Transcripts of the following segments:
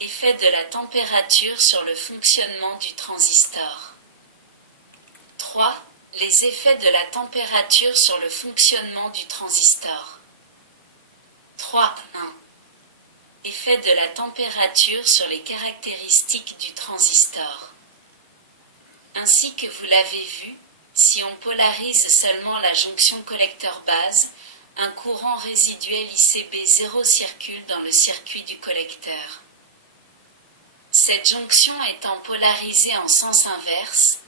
Effet de la température sur le fonctionnement du transistor. 3. Les effets de la température sur le fonctionnement du transistor. 3.1. Effet de la température sur les caractéristiques du transistor. Ainsi que vous l'avez vu, si on polarise seulement la jonction collecteur-base, un courant résiduel ICB0 circule dans le circuit du collecteur. Cette jonction étant polarisée en sens inverse,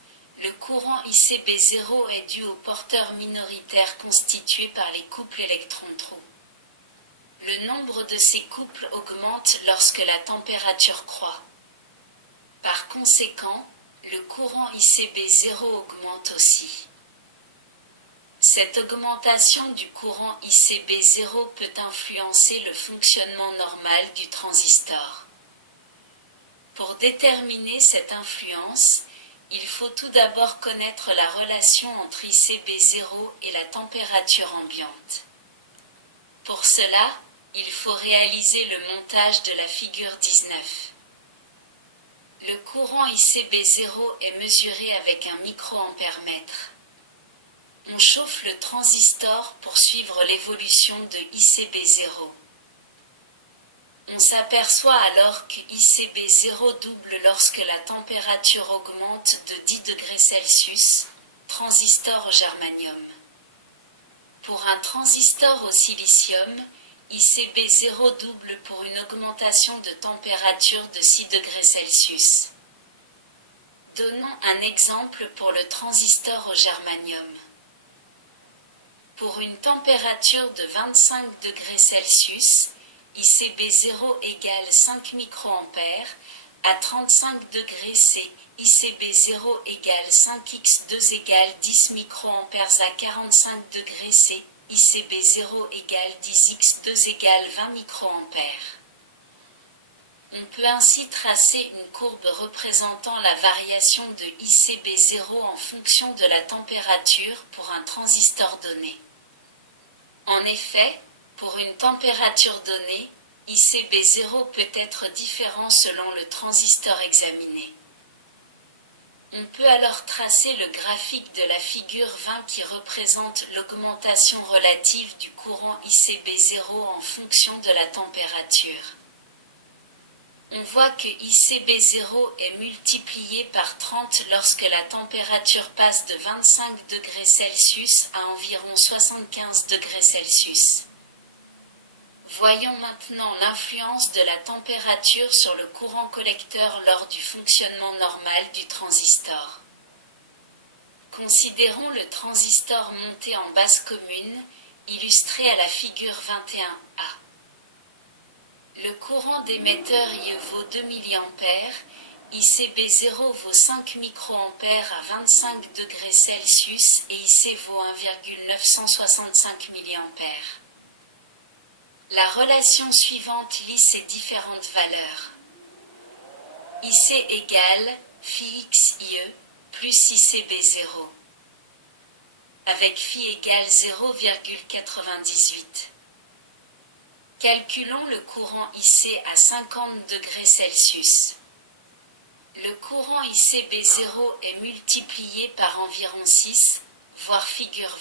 le courant ICB0 est dû aux porteurs minoritaires constitués par les couples électrons-trous. Le nombre de ces couples augmente lorsque la température croît. Par conséquent, le courant ICB0 augmente aussi. Cette augmentation du courant ICB0 peut influencer le fonctionnement normal du transistor. Pour déterminer cette influence, il faut tout d'abord connaître la relation entre ICB0 et la température ambiante. Pour cela, il faut réaliser le montage de la figure 19. Le courant ICB0 est mesuré avec un microampère-mètre. On chauffe le transistor pour suivre l'évolution de ICB0. On s'aperçoit alors que ICB0 double lorsque la température augmente de 10 degrés Celsius, transistor au germanium. Pour un transistor au silicium, ICB0 double pour une augmentation de température de 6 degrés Celsius. Donnons un exemple pour le transistor au germanium. Pour une température de 25 degrés Celsius, ICB0 égale 5 microampères, à 35 degrés C, ICB0 égale 5x2 égale 10 microampères à 45 degrés C, ICB0 égale 10x2 égale 20 microampères. On peut ainsi tracer une courbe représentant la variation de ICB0 en fonction de la température pour un transistor donné. En effet, pour une température donnée, ICB0 peut être différent selon le transistor examiné. On peut alors tracer le graphique de la figure 20 qui représente l'augmentation relative du courant ICB0 en fonction de la température. On voit que ICB0 est multiplié par 30 lorsque la température passe de 25 degrés Celsius à environ 75 degrés Celsius. Voyons maintenant l'influence de la température sur le courant collecteur lors du fonctionnement normal du transistor. Considérons le transistor monté en base commune, illustré à la figure 21A. Le courant d'émetteur IE vaut 2 mA, ICB0 vaut 5 microampères à 25 degrés Celsius et IC vaut 1,965 mA. La relation suivante lie ces différentes valeurs. IC égale phi x IE plus ICB0, avec phi égale 0,98. Calculons le courant IC à 50 degrés Celsius. Le courant ICB0 est multiplié par environ 6, voire figure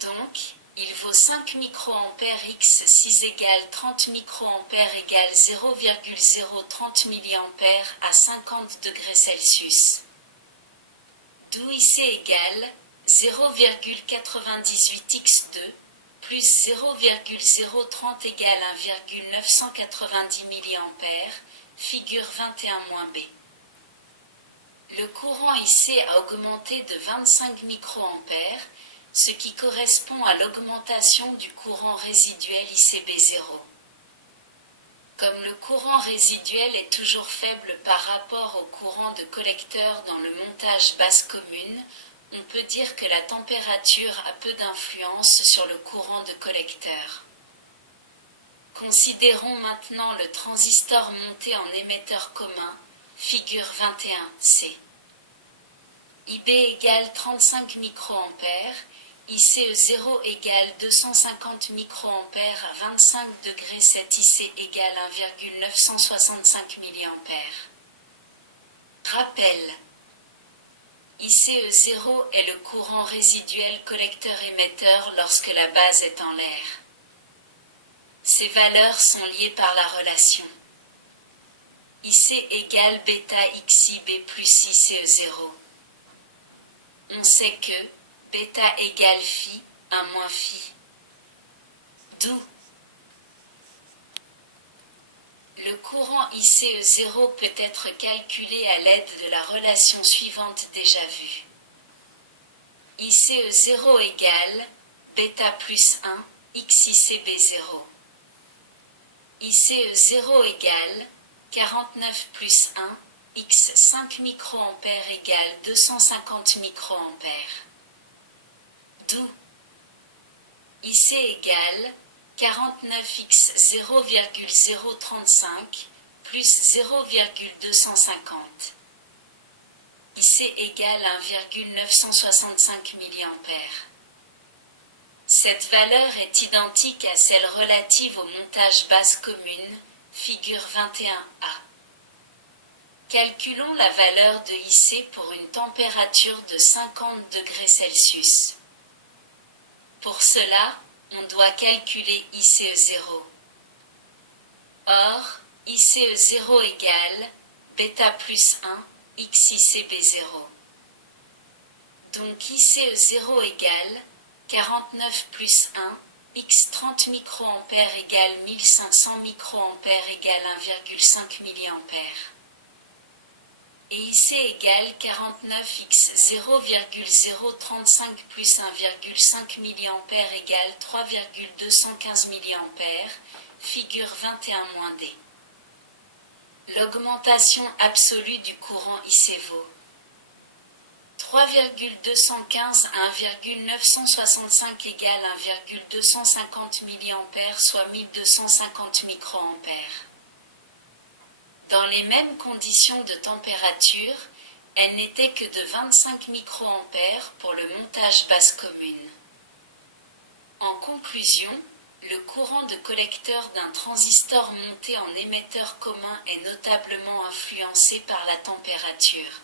20. Donc, il vaut 5 microampères x 6 égale 30 microampères égale 0,030 mA à 50 degrés Celsius. D'où IC égale 0,98x2 plus 0,030 égale 1,990 mA, figure 21-B. Le courant IC a augmenté de 25 microampères, ce qui correspond à l'augmentation du courant résiduel ICB0. Comme le courant résiduel est toujours faible par rapport au courant de collecteur dans le montage base commune, on peut dire que la température a peu d'influence sur le courant de collecteur. Considérons maintenant le transistor monté en émetteur commun, figure 21C. IB égale 35 microampères, ICE0 égale 250 microampères à 25 degrés 7 IC égale 1,965 milliampères. Rappel. ICE0 est le courant résiduel collecteur-émetteur lorsque la base est en l'air. Ces valeurs sont liées par la relation IC égale bêta XIB plus ICE0. On sait que bêta égale phi, 1 moins phi. D'où le courant ICE0 peut être calculé à l'aide de la relation suivante déjà vue. ICE0 égale bêta plus 1 XICB0. ICE0 égale 49 plus 1 x 5 microampères égale 250 microampères. D'où IC égale 49x 0,035 plus 0,250. IC égale 1,965 milliampères. Cette valeur est identique à celle relative au montage base commune, figure 21a. Calculons la valeur de IC pour une température de 50 degrés Celsius. Pour cela, on doit calculer ICE0. Or, ICE0 égale bêta plus 1 XICB0. Donc ICE0 égale 49 plus 1 x 30 microampères égale 1500 microampères égale 1,5 milliampères. Et IC égale 49x 0,035 plus 1,5 milliampères égale 3,215 milliampères, figure 21-D. L'augmentation absolue du courant IC vaut 3,215 à 1,965 égale 1,250 milliampères, soit 1250 microampères. Dans les mêmes conditions de température, elle n'était que de 25 microampères pour le montage basse commune. En conclusion, le courant de collecteur d'un transistor monté en émetteur commun est notablement influencé par la température.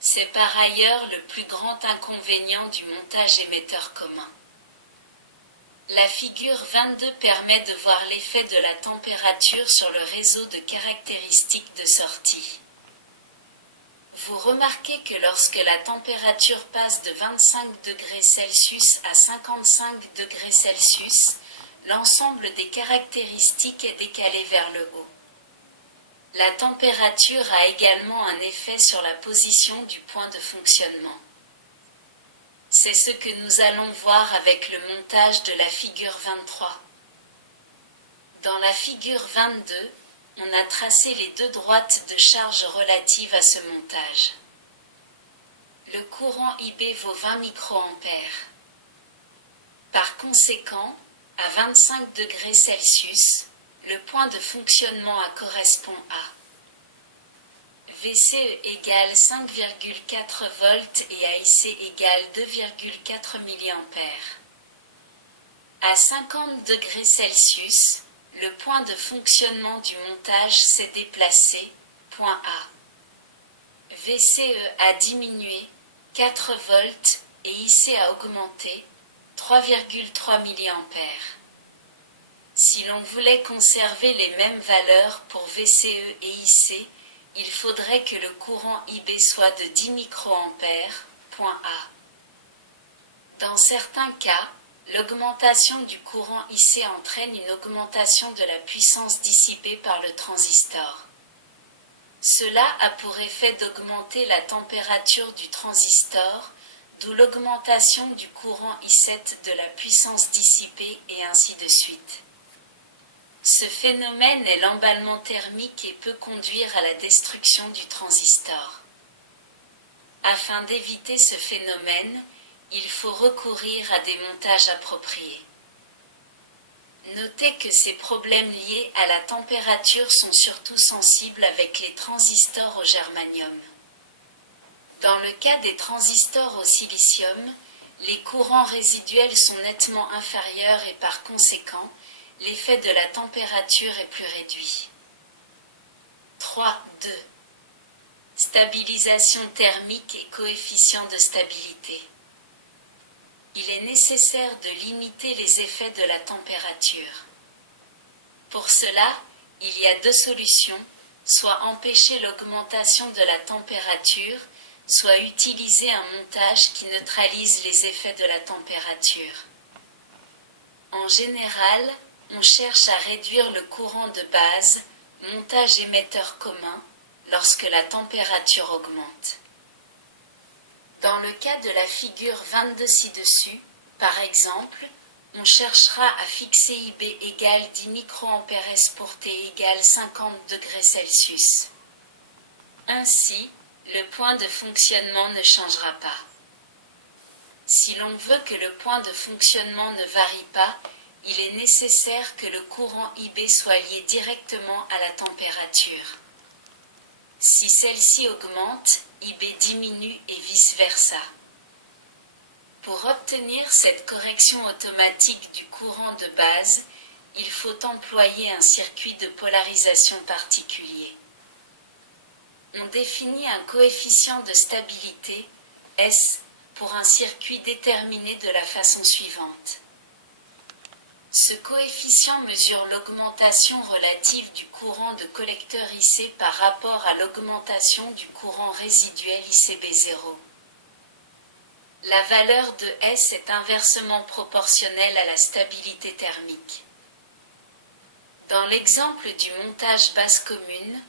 C'est par ailleurs le plus grand inconvénient du montage émetteur commun. La figure 22 permet de voir l'effet de la température sur le réseau de caractéristiques de sortie. Vous remarquez que lorsque la température passe de 25 degrés Celsius à 55 degrés Celsius, l'ensemble des caractéristiques est décalé vers le haut. La température a également un effet sur la position du point de fonctionnement. C'est ce que nous allons voir avec le montage de la figure 23. Dans la figure 22, on a tracé les deux droites de charge relatives à ce montage. Le courant IB vaut 20 microampères. Par conséquent, à 25 degrés Celsius, le point de fonctionnement correspond à VCE égale 5,4 volts et AIC égale 2,4 milliampères. À 50 degrés Celsius, le point de fonctionnement du montage s'est déplacé, point A. VCE a diminué, 4 volts, et IC a augmenté, 3,3 milliampères. Si l'on voulait conserver les mêmes valeurs pour VCE et IC, il faudrait que le courant IB soit de 10 microampères, point A. Dans certains cas, l'augmentation du courant IC entraîne une augmentation de la puissance dissipée par le transistor. Cela a pour effet d'augmenter la température du transistor, d'où l'augmentation du courant I7 de la puissance dissipée et ainsi de suite. Ce phénomène est l'emballement thermique et peut conduire à la destruction du transistor. Afin d'éviter ce phénomène, il faut recourir à des montages appropriés. Notez que ces problèmes liés à la température sont surtout sensibles avec les transistors au germanium. Dans le cas des transistors au silicium, les courants résiduels sont nettement inférieurs et par conséquent, l'effet de la température est plus réduit. 3.2. Stabilisation thermique et coefficient de stabilité. Il est nécessaire de limiter les effets de la température. Pour cela, il y a deux solutions, soit empêcher l'augmentation de la température, soit utiliser un montage qui neutralise les effets de la température. En général, on cherche à réduire le courant de base, montage émetteur commun, lorsque la température augmente. Dans le cas de la figure 22 ci-dessus, par exemple, on cherchera à fixer IB égale 10 microampères pour T égale 50 degrés Celsius. Ainsi, le point de fonctionnement ne changera pas. Si l'on veut que le point de fonctionnement ne varie pas, il est nécessaire que le courant IB soit lié directement à la température. Si celle-ci augmente, IB diminue et vice-versa. Pour obtenir cette correction automatique du courant de base, il faut employer un circuit de polarisation particulier. On définit un coefficient de stabilité, S, pour un circuit déterminé de la façon suivante. Ce coefficient mesure l'augmentation relative du courant de collecteur IC par rapport à l'augmentation du courant résiduel ICB0. La valeur de S est inversement proportionnelle à la stabilité thermique. Dans l'exemple du montage basse commune,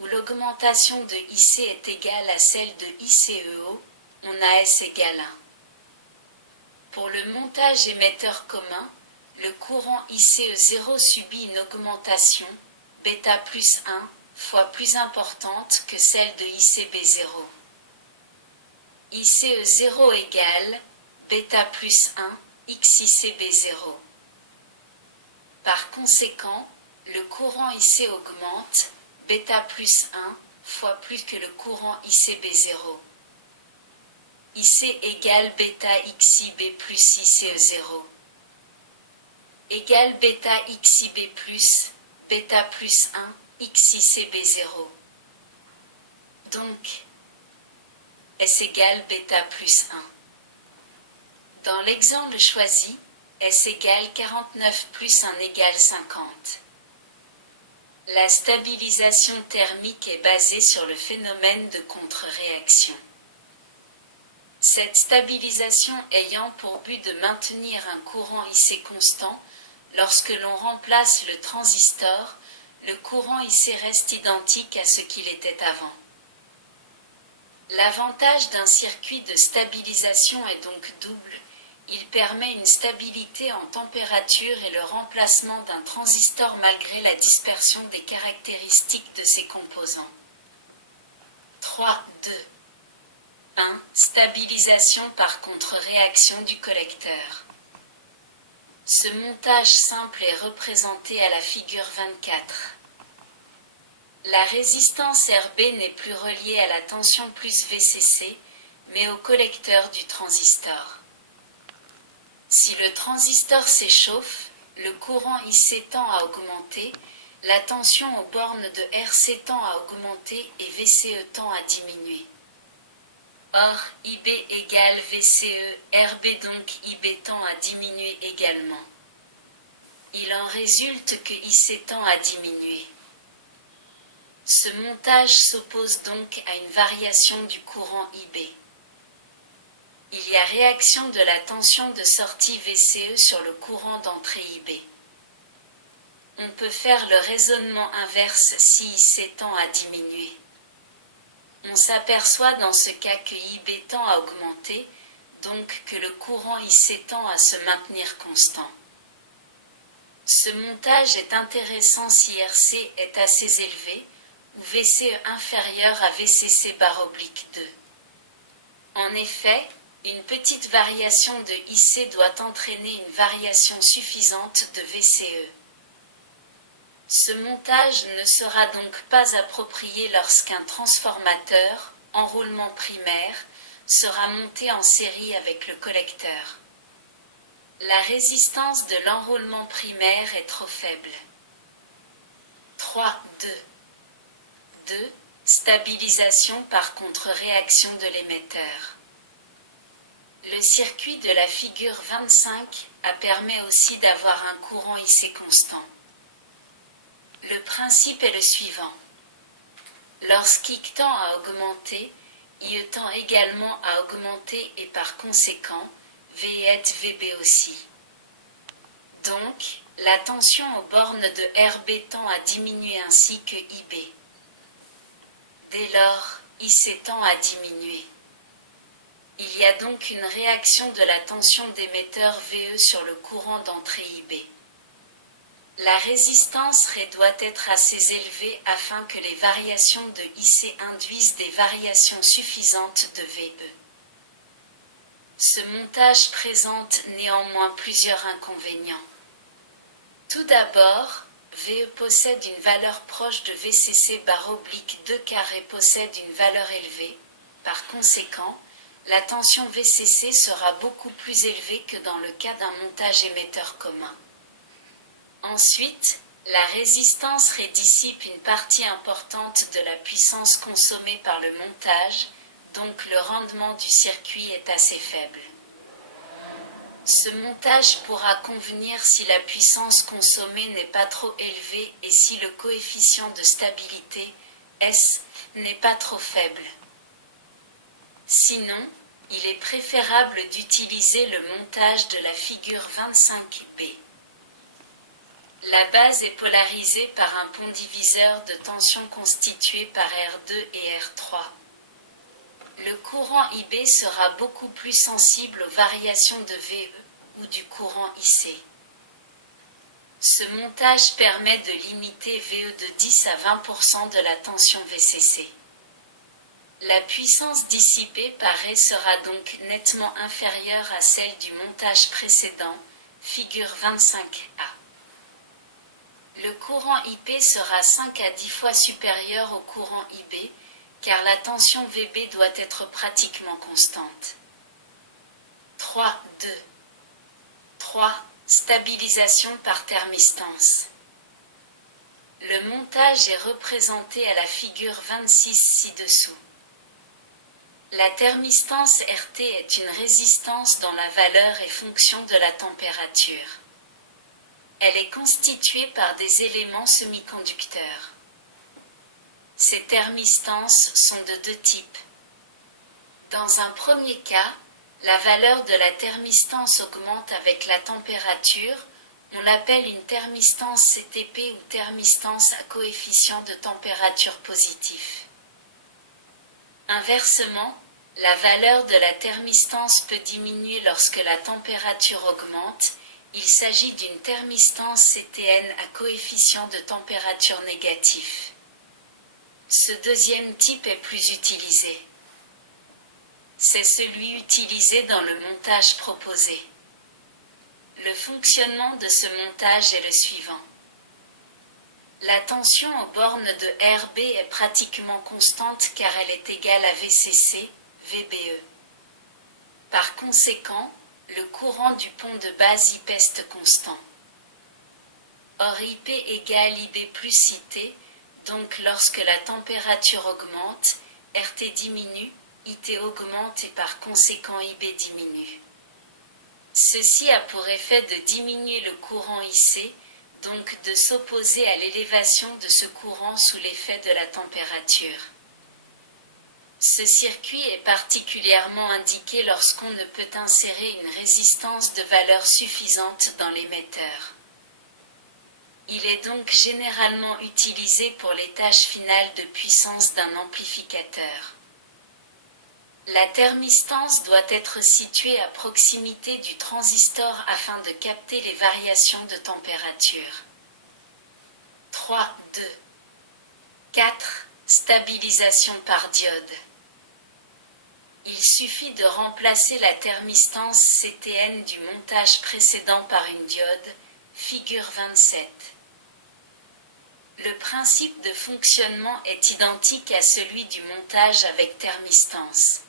où l'augmentation de IC est égale à celle de ICEO, on a S égale 1. Pour le montage émetteur commun, le courant ICE0 subit une augmentation, β plus 1, fois plus importante que celle de ICB0. ICE0 égale β plus 1, XICB0. Par conséquent, le courant IC augmente, β plus 1, fois plus que le courant ICB0. IC égale β XIB plus ICE0. Égale β XIB plus, β plus 1, XICB0. Donc, S égale β plus 1. Dans l'exemple choisi, S égale 49 plus 1 égale 50. La stabilisation thermique est basée sur le phénomène de contre-réaction. Cette stabilisation ayant pour but de maintenir un courant IC constant, lorsque l'on remplace le transistor, le courant IC reste identique à ce qu'il était avant. L'avantage d'un circuit de stabilisation est donc double. Il permet une stabilité en température et le remplacement d'un transistor malgré la dispersion des caractéristiques de ses composants. 3.2. 1. Stabilisation par contre-réaction du collecteur. Ce montage simple est représenté à la figure 24. La résistance RB n'est plus reliée à la tension plus VCC, mais au collecteur du transistor. Si le transistor s'échauffe, le courant IC tend à augmenter, la tension aux bornes de RC tend à augmenter et VCE tend à diminuer. Or, IB égale VCE, RB donc IB tend à diminuer également. Il en résulte que IC tend à diminuer. Ce montage s'oppose donc à une variation du courant IB. Il y a réaction de la tension de sortie VCE sur le courant d'entrée IB. On peut faire le raisonnement inverse si IC tend à diminuer. On s'aperçoit dans ce cas que IB tend à augmenter, donc que le courant IC tend à se maintenir constant. Ce montage est intéressant si RC est assez élevé, ou VCE inférieur à VCC/2. En effet, une petite variation de IC doit entraîner une variation suffisante de VCE. Ce montage ne sera donc pas approprié lorsqu'un transformateur, enroulement primaire, sera monté en série avec le collecteur. La résistance de l'enroulement primaire est trop faible. 3.2. 2. Stabilisation par contre-réaction de l'émetteur. Le circuit de la figure 25 permet aussi d'avoir un courant IC constant. Le principe est le suivant. Lorsqu'I tend à augmenter, IE tend également à augmenter et par conséquent, V et VB aussi. Donc, la tension aux bornes de RB tend à diminuer ainsi que IB. Dès lors, IC tend à diminuer. Il y a donc une réaction de la tension d'émetteur VE sur le courant d'entrée IB. La résistance Ré doit être assez élevée afin que les variations de IC induisent des variations suffisantes de VE. Ce montage présente néanmoins plusieurs inconvénients. Tout d'abord, VE possède une valeur proche de VCC / 2 carré possède une valeur élevée. Par conséquent, la tension VCC sera beaucoup plus élevée que dans le cas d'un montage émetteur commun. Ensuite, la résistance Ré dissipe une partie importante de la puissance consommée par le montage, donc le rendement du circuit est assez faible. Ce montage pourra convenir si la puissance consommée n'est pas trop élevée et si le coefficient de stabilité, S, n'est pas trop faible. Sinon, il est préférable d'utiliser le montage de la figure 25B. La base est polarisée par un pont diviseur de tension constitué par R2 et R3. Le courant IB sera beaucoup plus sensible aux variations de VE ou du courant IC. Ce montage permet de limiter VE de 10 à 20% de la tension VCC. La puissance dissipée par Ré sera donc nettement inférieure à celle du montage précédent, figure 25A. Le courant IP sera 5 à 10 fois supérieur au courant IB, car la tension VB doit être pratiquement constante. 3.2. 3. Stabilisation par thermistance. Le montage est représenté à la figure 26 ci-dessous. La thermistance RT est une résistance dont la valeur est fonction de la température. Elle est constituée par des éléments semi-conducteurs. Ces thermistances sont de deux types. Dans un premier cas, la valeur de la thermistance augmente avec la température, on l'appelle une thermistance CTP ou thermistance à coefficient de température positif. Inversement, la valeur de la thermistance peut diminuer lorsque la température augmente. Il s'agit d'une thermistance CTN à coefficient de température négatif. Ce deuxième type est plus utilisé. C'est celui utilisé dans le montage proposé. Le fonctionnement de ce montage est le suivant. La tension aux bornes de RB est pratiquement constante car elle est égale à VCC, VBE. Par conséquent, le courant du pont de base IP est constant. Or IP égale IB plus IT, donc lorsque la température augmente, RT diminue, IT augmente et par conséquent IB diminue. Ceci a pour effet de diminuer le courant IC, donc de s'opposer à l'élévation de ce courant sous l'effet de la température. Ce circuit est particulièrement indiqué lorsqu'on ne peut insérer une résistance de valeur suffisante dans l'émetteur. Il est donc généralement utilisé pour les tâches finales de puissance d'un amplificateur. La thermistance doit être située à proximité du transistor afin de capter les variations de température. 3.2. 4. Stabilisation par diode. Il suffit de remplacer la thermistance CTN du montage précédent par une diode, figure 27. Le principe de fonctionnement est identique à celui du montage avec thermistance.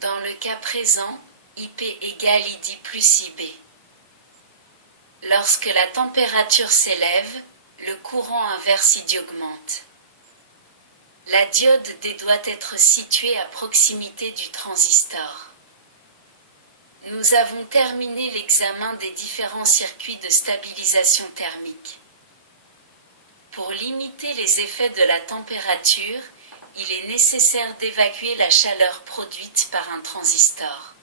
Dans le cas présent, IP égale ID plus IB. Lorsque la température s'élève, le courant inverse ID augmente. La diode D doit être située à proximité du transistor. Nous avons terminé l'examen des différents circuits de stabilisation thermique. Pour limiter les effets de la température, il est nécessaire d'évacuer la chaleur produite par un transistor.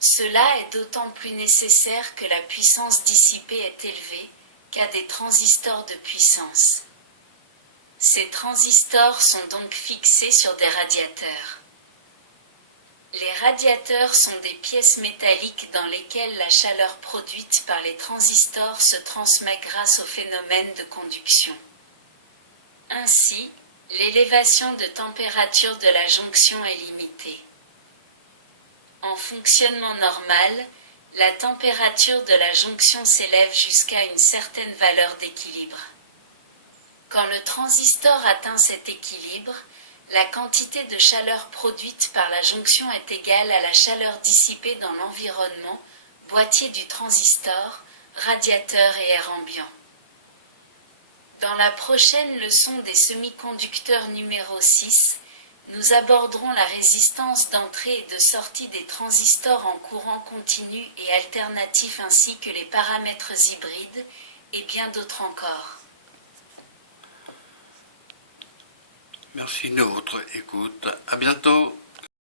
Cela est d'autant plus nécessaire que la puissance dissipée est élevée, qu'à des transistors de puissance. Ces transistors sont donc fixés sur des radiateurs. Les radiateurs sont des pièces métalliques dans lesquelles la chaleur produite par les transistors se transmet grâce au phénomène de conduction. Ainsi, l'élévation de température de la jonction est limitée. En fonctionnement normal, la température de la jonction s'élève jusqu'à une certaine valeur d'équilibre. Quand le transistor atteint cet équilibre, la quantité de chaleur produite par la jonction est égale à la chaleur dissipée dans l'environnement, boîtier du transistor, radiateur et air ambiant. Dans la prochaine leçon des semi-conducteurs numéro 6, nous aborderons la résistance d'entrée et de sortie des transistors en courant continu et alternatif ainsi que les paramètres hybrides, et bien d'autres encore. Merci de votre écoute. À bientôt.